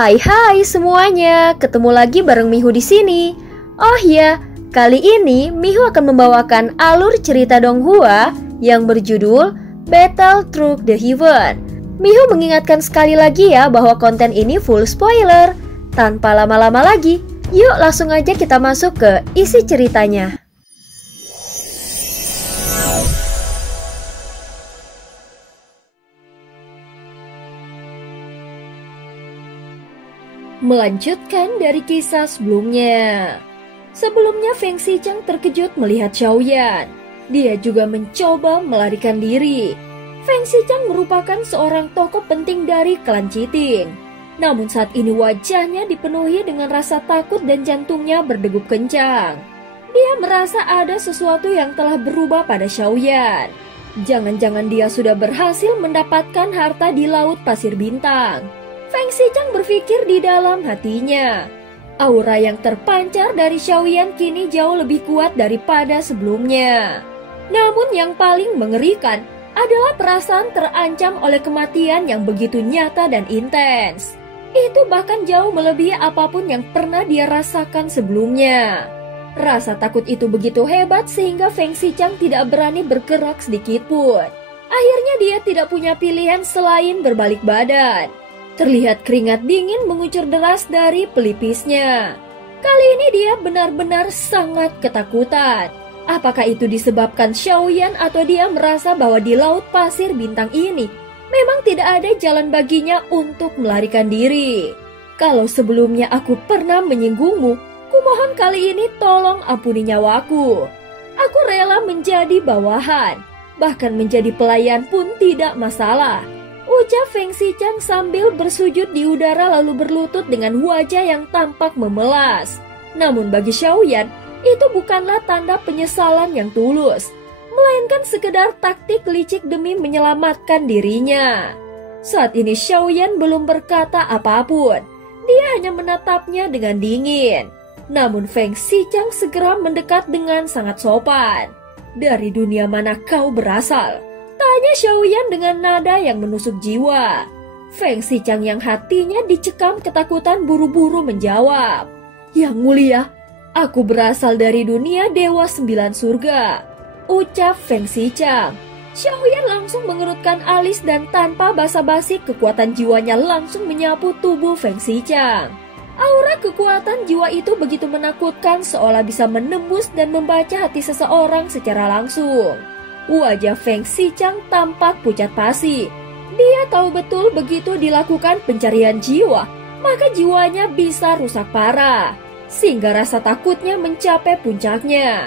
Hai semuanya, ketemu lagi bareng Mihu di sini. Oh ya, kali ini Mihu akan membawakan alur cerita Donghua yang berjudul Battle Through the Heaven. Mihu mengingatkan sekali lagi ya bahwa konten ini full spoiler. Tanpa lama-lama lagi, yuk langsung aja kita masuk ke isi ceritanya. Melanjutkan dari kisah sebelumnya. Sebelumnya Feng Xichang terkejut melihat Xiaoyan. Dia juga mencoba melarikan diri. Feng Xichang merupakan seorang tokoh penting dari klan Citing. Namun saat ini wajahnya dipenuhi dengan rasa takut dan jantungnya berdegup kencang. Dia merasa ada sesuatu yang telah berubah pada Xiaoyan. Jangan-jangan dia sudah berhasil mendapatkan harta di Laut Pasir Bintang. Feng Xichang berpikir di dalam hatinya. Aura yang terpancar dari Xiaoyan kini jauh lebih kuat daripada sebelumnya. Namun yang paling mengerikan adalah perasaan terancam oleh kematian yang begitu nyata dan intens. Itu bahkan jauh melebihi apapun yang pernah dia rasakan sebelumnya. Rasa takut itu begitu hebat sehingga Feng Xichang tidak berani bergerak sedikit pun. Akhirnya dia tidak punya pilihan selain berbalik badan. Terlihat keringat dingin mengucur deras dari pelipisnya. Kali ini dia benar-benar sangat ketakutan. Apakah itu disebabkan Xiaoyan atau dia merasa bahwa di Laut Pasir Bintang ini memang tidak ada jalan baginya untuk melarikan diri? Kalau sebelumnya aku pernah menyinggungmu, kumohon kali ini tolong ampuni nyawaku. Aku rela menjadi bawahan, bahkan menjadi pelayan pun tidak masalah. Ucap Feng Xichang sambil bersujud di udara lalu berlutut dengan wajah yang tampak memelas. Namun bagi Xiaoyan, itu bukanlah tanda penyesalan yang tulus, melainkan sekedar taktik licik demi menyelamatkan dirinya. Saat ini Xiaoyan belum berkata apapun, dia hanya menatapnya dengan dingin. Namun Feng Xichang segera mendekat dengan sangat sopan. Dari dunia mana kau berasal? Tanya Xiaoyan dengan nada yang menusuk jiwa. Feng Xichang yang hatinya dicekam ketakutan buru-buru menjawab. Yang mulia, aku berasal dari dunia Dewa 9 Surga, ucap Feng Xichang. Xiaoyan langsung mengerutkan alis dan tanpa basa-basi kekuatan jiwanya langsung menyapu tubuh Feng Xichang. Aura kekuatan jiwa itu begitu menakutkan seolah bisa menembus dan membaca hati seseorang secara langsung. Wajah Feng Xichang tampak pucat pasi. Dia tahu betul begitu dilakukan pencarian jiwa, maka jiwanya bisa rusak parah, sehingga rasa takutnya mencapai puncaknya.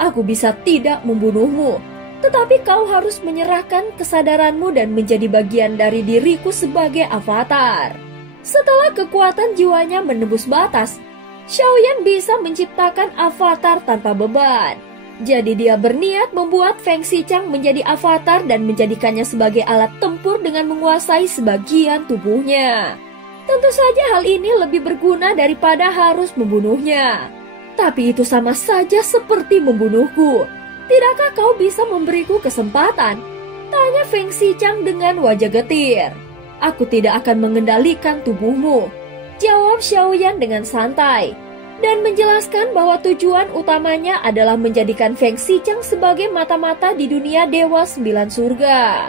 Aku bisa tidak membunuhmu, tetapi kau harus menyerahkan kesadaranmu dan menjadi bagian dari diriku sebagai avatar. Setelah kekuatan jiwanya menembus batas, Xiaoyan bisa menciptakan avatar tanpa beban. Jadi dia berniat membuat Feng Xichang menjadi avatar dan menjadikannya sebagai alat tempur dengan menguasai sebagian tubuhnya. Tentu saja hal ini lebih berguna daripada harus membunuhnya. Tapi itu sama saja seperti membunuhku. Tidakkah kau bisa memberiku kesempatan? Tanya Feng Xichang dengan wajah getir. Aku tidak akan mengendalikan tubuhmu, jawab Xiaoyan dengan santai. Dan menjelaskan bahwa tujuan utamanya adalah menjadikan Feng Xichang sebagai mata-mata di dunia Dewa 9 Surga.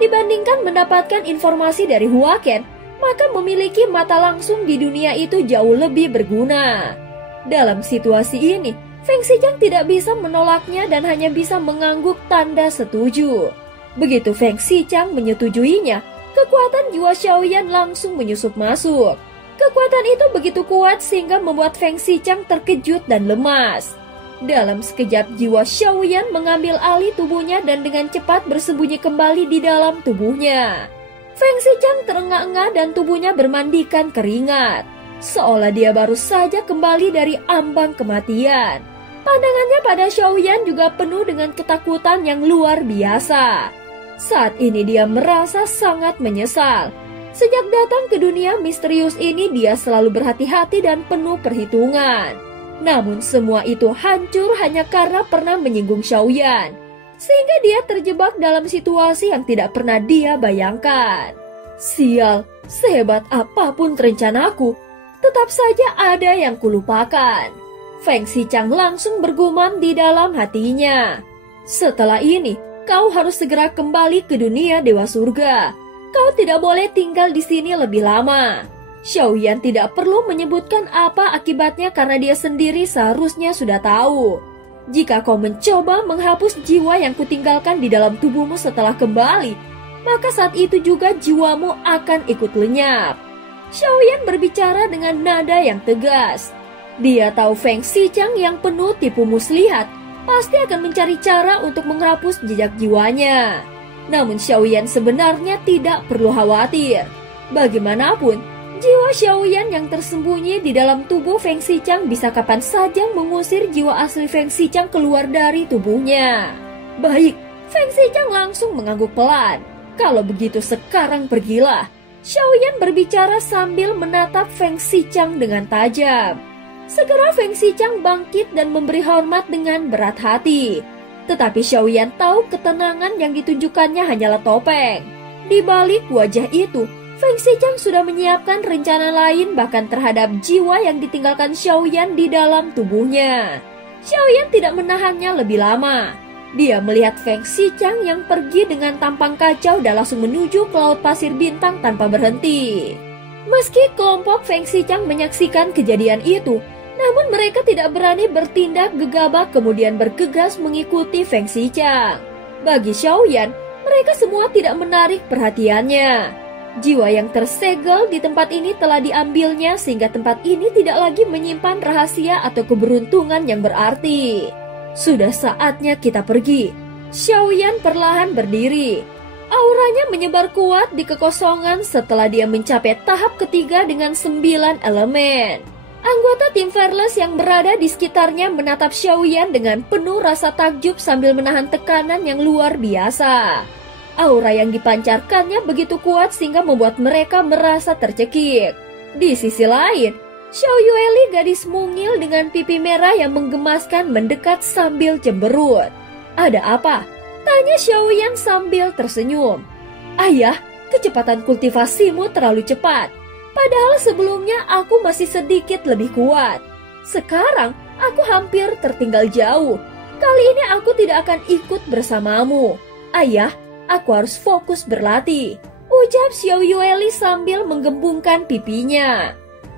Dibandingkan mendapatkan informasi dari Huaken, maka memiliki mata langsung di dunia itu jauh lebih berguna. Dalam situasi ini, Feng Xichang tidak bisa menolaknya dan hanya bisa mengangguk tanda setuju. Begitu Feng Xichang menyetujuinya, kekuatan jiwa Xiaoyan langsung menyusup masuk. Kekuatan itu begitu kuat sehingga membuat Feng Xichang terkejut dan lemas. Dalam sekejap jiwa Xiaoyan mengambil alih tubuhnya dan dengan cepat bersembunyi kembali di dalam tubuhnya. Feng Xichang terengah-engah dan tubuhnya bermandikan keringat, seolah dia baru saja kembali dari ambang kematian. Pandangannya pada Xiaoyan juga penuh dengan ketakutan yang luar biasa. Saat ini dia merasa sangat menyesal. Sejak datang ke dunia misterius ini dia selalu berhati-hati dan penuh perhitungan. Namun semua itu hancur hanya karena pernah menyinggung Xiaoyan, sehingga dia terjebak dalam situasi yang tidak pernah dia bayangkan. Sial, sehebat apapun rencanaku, tetap saja ada yang kulupakan. Feng Xiqiang langsung bergumam di dalam hatinya. Setelah ini, kau harus segera kembali ke dunia Dewa Surga. Kau tidak boleh tinggal di sini lebih lama. Xiaoyan tidak perlu menyebutkan apa akibatnya karena dia sendiri seharusnya sudah tahu. Jika kau mencoba menghapus jiwa yang kutinggalkan di dalam tubuhmu setelah kembali, maka saat itu juga jiwamu akan ikut lenyap. Xiaoyan berbicara dengan nada yang tegas. Dia tahu Feng Xiqiang yang penuh tipu muslihat pasti akan mencari cara untuk menghapus jejak jiwanya. Namun Xiaoyan sebenarnya tidak perlu khawatir. Bagaimanapun, jiwa Xiaoyan yang tersembunyi di dalam tubuh Feng Xiqiang bisa kapan saja mengusir jiwa asli Feng Xiqiang keluar dari tubuhnya. Baik, Feng Xiqiang langsung mengangguk pelan. Kalau begitu sekarang pergilah. Xiaoyan berbicara sambil menatap Feng Xiqiang dengan tajam. Segera Feng Xiqiang bangkit dan memberi hormat dengan berat hati. Tetapi Xiaoyan tahu ketenangan yang ditunjukkannya hanyalah topeng. Di balik wajah itu, Feng Xiqiang sudah menyiapkan rencana lain bahkan terhadap jiwa yang ditinggalkan Xiaoyan di dalam tubuhnya. Xiaoyan tidak menahannya lebih lama. Dia melihat Feng Xiqiang yang pergi dengan tampang kacau dan langsung menuju ke Laut Pasir Bintang tanpa berhenti. Meski kelompok Feng Xiqiang menyaksikan kejadian itu, namun mereka tidak berani bertindak gegabah kemudian bergegas mengikuti Feng Xiqiang. Bagi Xiaoyan, mereka semua tidak menarik perhatiannya. Jiwa yang tersegel di tempat ini telah diambilnya sehingga tempat ini tidak lagi menyimpan rahasia atau keberuntungan yang berarti. Sudah saatnya kita pergi. Xiaoyan perlahan berdiri. Auranya menyebar kuat di kekosongan setelah dia mencapai tahap ketiga dengan 9 elemen. Anggota tim Fearless yang berada di sekitarnya menatap Xiaoyan dengan penuh rasa takjub sambil menahan tekanan yang luar biasa. Aura yang dipancarkannya begitu kuat sehingga membuat mereka merasa tercekik. Di sisi lain, Xiao Yueli gadis mungil dengan pipi merah yang menggemaskan mendekat sambil cemberut. Ada apa? Tanya Xiaoyan sambil tersenyum. Ayah, kecepatan kultivasimu terlalu cepat. Padahal sebelumnya aku masih sedikit lebih kuat. Sekarang aku hampir tertinggal jauh. Kali ini aku tidak akan ikut bersamamu. Ayah, aku harus fokus berlatih. Ucap Xiao Yueli sambil menggembungkan pipinya.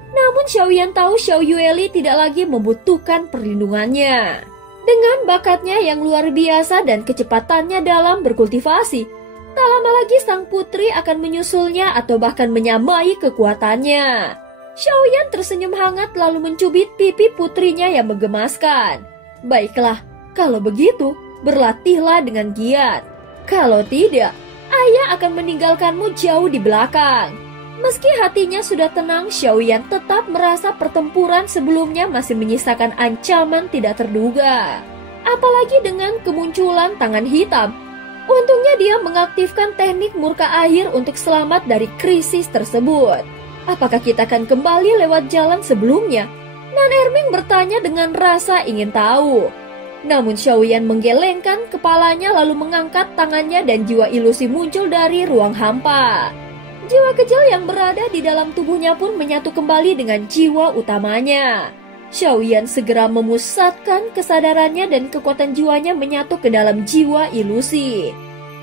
Namun Xiaoyan tahu Xiao Yueli tidak lagi membutuhkan perlindungannya. Dengan bakatnya yang luar biasa dan kecepatannya dalam berkultivasi, tak lama lagi sang putri akan menyusulnya atau bahkan menyamai kekuatannya. Xiaoyan tersenyum hangat lalu mencubit pipi putrinya yang menggemaskan. Baiklah, kalau begitu, berlatihlah dengan giat. Kalau tidak, ayah akan meninggalkanmu jauh di belakang. Meski hatinya sudah tenang, Xiaoyan tetap merasa pertempuran sebelumnya masih menyisakan ancaman tidak terduga. Apalagi dengan kemunculan tangan hitam. Untungnya dia mengaktifkan teknik murka air untuk selamat dari krisis tersebut. Apakah kita akan kembali lewat jalan sebelumnya? Nan Erming bertanya dengan rasa ingin tahu. Namun Xiaoyan menggelengkan kepalanya lalu mengangkat tangannya dan jiwa ilusi muncul dari ruang hampa. Jiwa kecil yang berada di dalam tubuhnya pun menyatu kembali dengan jiwa utamanya. Xiaoyan segera memusatkan kesadarannya dan kekuatan jiwanya menyatu ke dalam jiwa ilusi.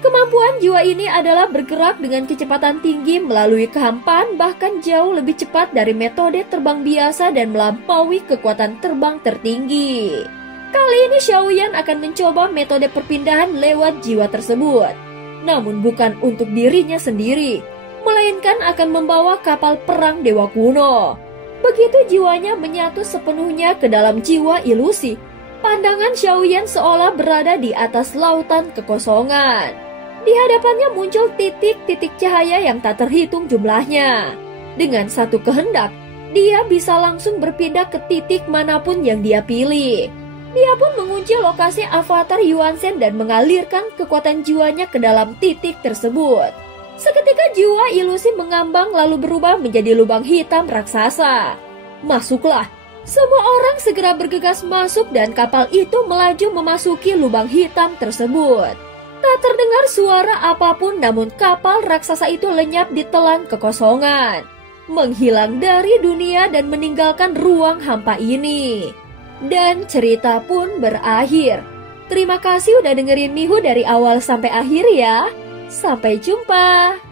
Kemampuan jiwa ini adalah bergerak dengan kecepatan tinggi melalui kehampaan bahkan jauh lebih cepat dari metode terbang biasa dan melampaui kekuatan terbang tertinggi. Kali ini Xiaoyan akan mencoba metode perpindahan lewat jiwa tersebut. Namun bukan untuk dirinya sendiri, melainkan akan membawa kapal perang dewa kuno. Begitu jiwanya menyatu sepenuhnya ke dalam jiwa ilusi, pandangan Xiaoyan seolah berada di atas lautan kekosongan. Di hadapannya muncul titik-titik cahaya yang tak terhitung jumlahnya. Dengan satu kehendak, dia bisa langsung berpindah ke titik manapun yang dia pilih. Dia pun mengunci lokasi avatar Yuanzhen dan mengalirkan kekuatan jiwanya ke dalam titik tersebut. Seketika jiwa ilusi mengambang lalu berubah menjadi lubang hitam raksasa. Masuklah. Semua orang segera bergegas masuk dan kapal itu melaju memasuki lubang hitam tersebut. Tak terdengar suara apapun, namun kapal raksasa itu lenyap di telan kekosongan, menghilang dari dunia dan meninggalkan ruang hampa ini. Dan cerita pun berakhir. Terima kasih udah dengerin Mihu dari awal sampai akhir ya. Sampai jumpa.